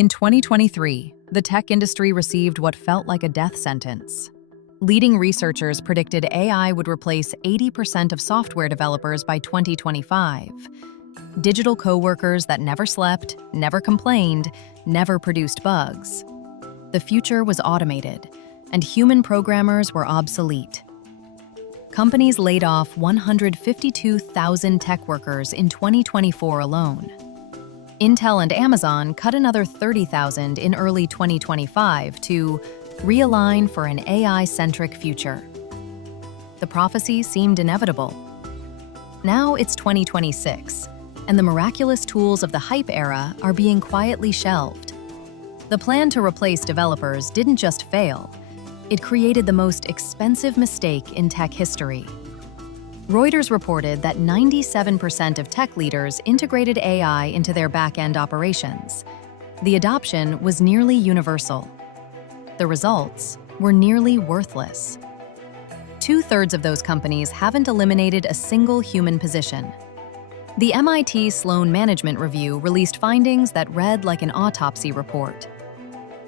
In 2023, the tech industry received what felt like a death sentence. Leading researchers predicted AI would replace 80% of software developers by 2025. Digital coworkers that never slept, never complained, never produced bugs. The future was automated, and human programmers were obsolete. Companies laid off 152,000 tech workers in 2024 alone. Intel and Amazon cut another 30,000 in early 2025 to realign for an AI-centric future. The prophecy seemed inevitable. Now it's 2026, and the miraculous tools of the hype era are being quietly shelved. The plan to replace developers didn't just fail, it created the most expensive mistake in tech history. Reuters reported that 97% of tech leaders integrated AI into their back-end operations. The adoption was nearly universal. The results were nearly worthless. 2/3 of those companies haven't eliminated a single human position. The MIT Sloan Management Review released findings that read like an autopsy report.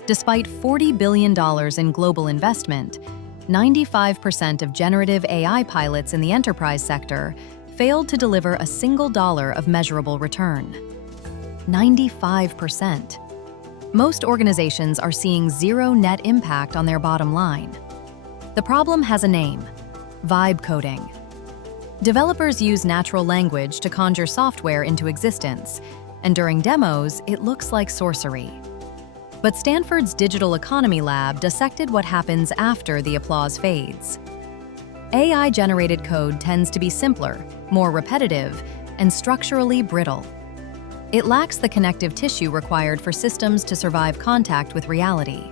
Despite $40 billion in global investment, 95% of generative AI pilots in the enterprise sector failed to deliver a single dollar of measurable return. 95%. Most organizations are seeing zero net impact on their bottom line. The problem has a name: vibe coding. Developers use natural language to conjure software into existence, and during demos, it looks like sorcery. But Stanford's Digital Economy Lab dissected what happens after the applause fades. AI-generated code tends to be simpler, more repetitive, and structurally brittle. It lacks the connective tissue required for systems to survive contact with reality.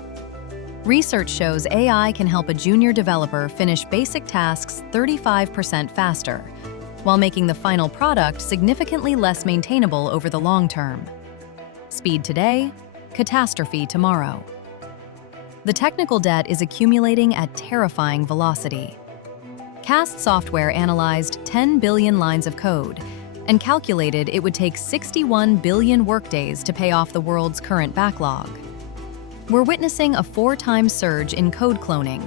Research shows AI can help a junior developer finish basic tasks 35% faster, while making the final product significantly less maintainable over the long term. Speed today, catastrophe tomorrow. The technical debt is accumulating at terrifying velocity. Cast Software analyzed 10 billion lines of code and calculated it would take 61 billion workdays to pay off the world's current backlog. We're witnessing a 4-time surge in code cloning,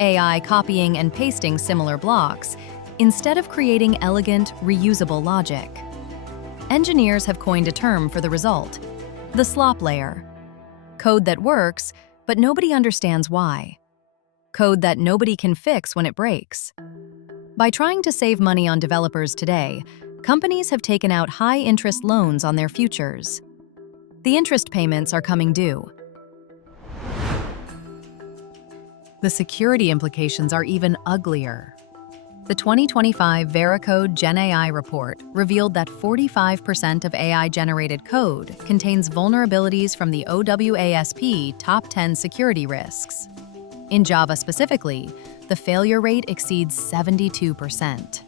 AI copying and pasting similar blocks, instead of creating elegant, reusable logic. Engineers have coined a term for the result: the slop layer. Code that works, but nobody understands why. Code that nobody can fix when it breaks. By trying to save money on developers today, companies have taken out high-interest loans on their futures. The interest payments are coming due. The security implications are even uglier. The 2025 Veracode GenAI report revealed that 45% of AI-generated code contains vulnerabilities from the OWASP top 10 security risks. In Java specifically, the failure rate exceeds 72%.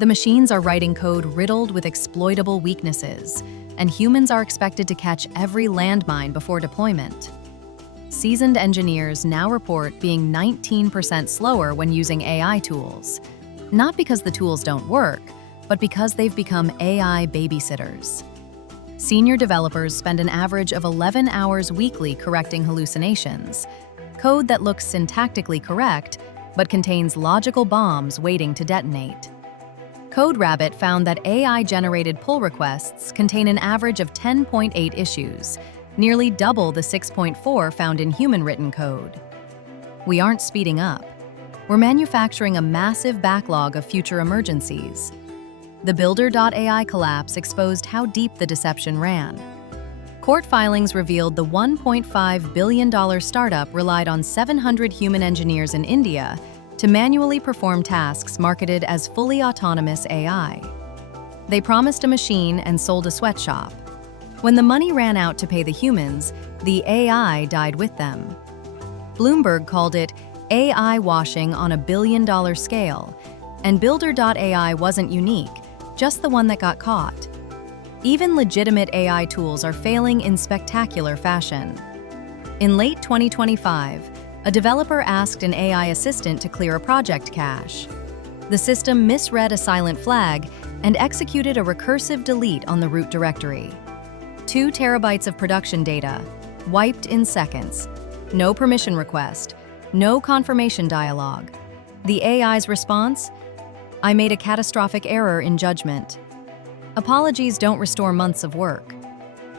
The machines are writing code riddled with exploitable weaknesses, and humans are expected to catch every landmine before deployment. Seasoned engineers now report being 19% slower when using AI tools. Not because the tools don't work, but because they've become AI babysitters. Senior developers spend an average of 11 hours weekly correcting hallucinations, code that looks syntactically correct, but contains logical bombs waiting to detonate. CodeRabbit found that AI-generated pull requests contain an average of 10.8 issues, nearly double the 6.4 found in human-written code. We aren't speeding up. We're manufacturing a massive backlog of future emergencies. The Builder.ai collapse exposed how deep the deception ran. Court filings revealed the $1.5 billion startup relied on 700 human engineers in India to manually perform tasks marketed as fully autonomous AI. They promised a machine and sold a sweatshop. When the money ran out to pay the humans, the AI died with them. Bloomberg called it AI washing on a billion-dollar scale, and Builder.ai wasn't unique, just the one that got caught. Even legitimate AI tools are failing in spectacular fashion. In late 2025, a developer asked an AI assistant to clear a project cache. The system misread a silent flag and executed a recursive delete on the root directory. 2 terabytes of production data, wiped in seconds. No permission request, no confirmation dialogue. The AI's response? I made a catastrophic error in judgment. Apologies don't restore months of work.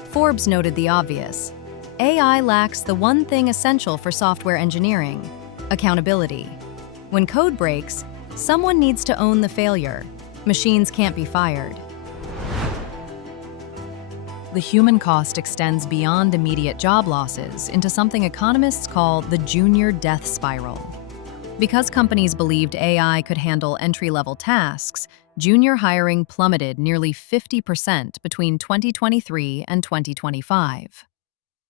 Forbes noted the obvious. AI lacks the one thing essential for software engineering: accountability. When code breaks, someone needs to own the failure. Machines can't be fired. The human cost extends beyond immediate job losses into something economists call the junior death spiral. Because companies believed AI could handle entry-level tasks, junior hiring plummeted nearly 50% between 2023 and 2025.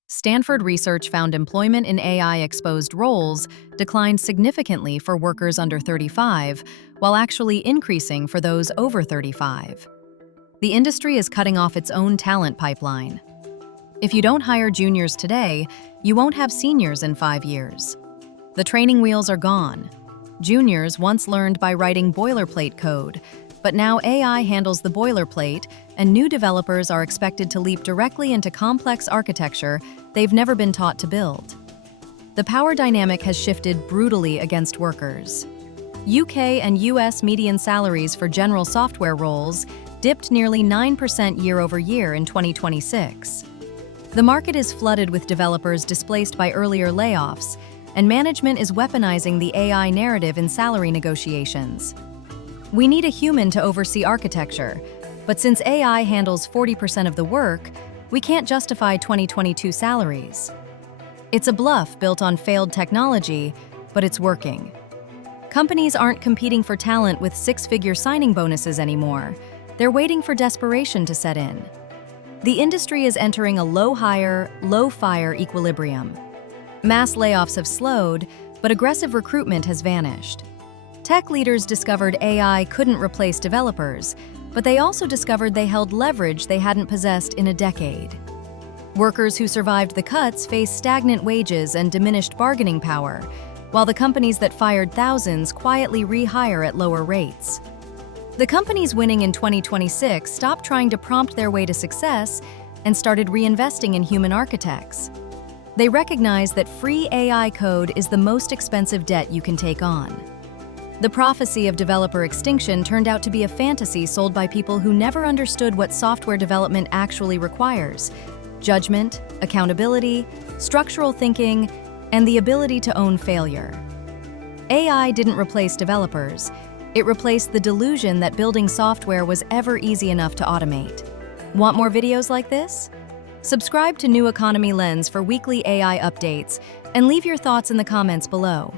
Stanford research found employment in AI-exposed roles declined significantly for workers under 35, while actually increasing for those over 35. The industry is cutting off its own talent pipeline. If you don't hire juniors today, you won't have seniors in 5 years. The training wheels are gone. Juniors once learned by writing boilerplate code, but now AI handles the boilerplate, and new developers are expected to leap directly into complex architecture they've never been taught to build. The power dynamic has shifted brutally against workers. UK and US median salaries for general software roles dipped nearly 9% year-over-year in 2026. The market is flooded with developers displaced by earlier layoffs, and management is weaponizing the AI narrative in salary negotiations. We need a human to oversee architecture, but since AI handles 40% of the work, we can't justify 2022 salaries. It's a bluff built on failed technology, but it's working. Companies aren't competing for talent with six-figure signing bonuses anymore. They're waiting for desperation to set in. The industry is entering a low-hire, low-fire equilibrium. Mass layoffs have slowed, but aggressive recruitment has vanished. Tech leaders discovered AI couldn't replace developers, but they also discovered they held leverage they hadn't possessed in a decade. Workers who survived the cuts face stagnant wages and diminished bargaining power, while the companies that fired thousands quietly rehire at lower rates. The companies winning in 2026 stopped trying to prompt their way to success and started reinvesting in human architects. They recognize that free AI code is the most expensive debt you can take on. The prophecy of developer extinction turned out to be a fantasy sold by people who never understood what software development actually requires: judgment, accountability, structural thinking, and the ability to own failure. AI didn't replace developers. It replaced the delusion that building software was ever easy enough to automate. Want more videos like this? Subscribe to New Economy Lens for weekly AI updates, and leave your thoughts in the comments below.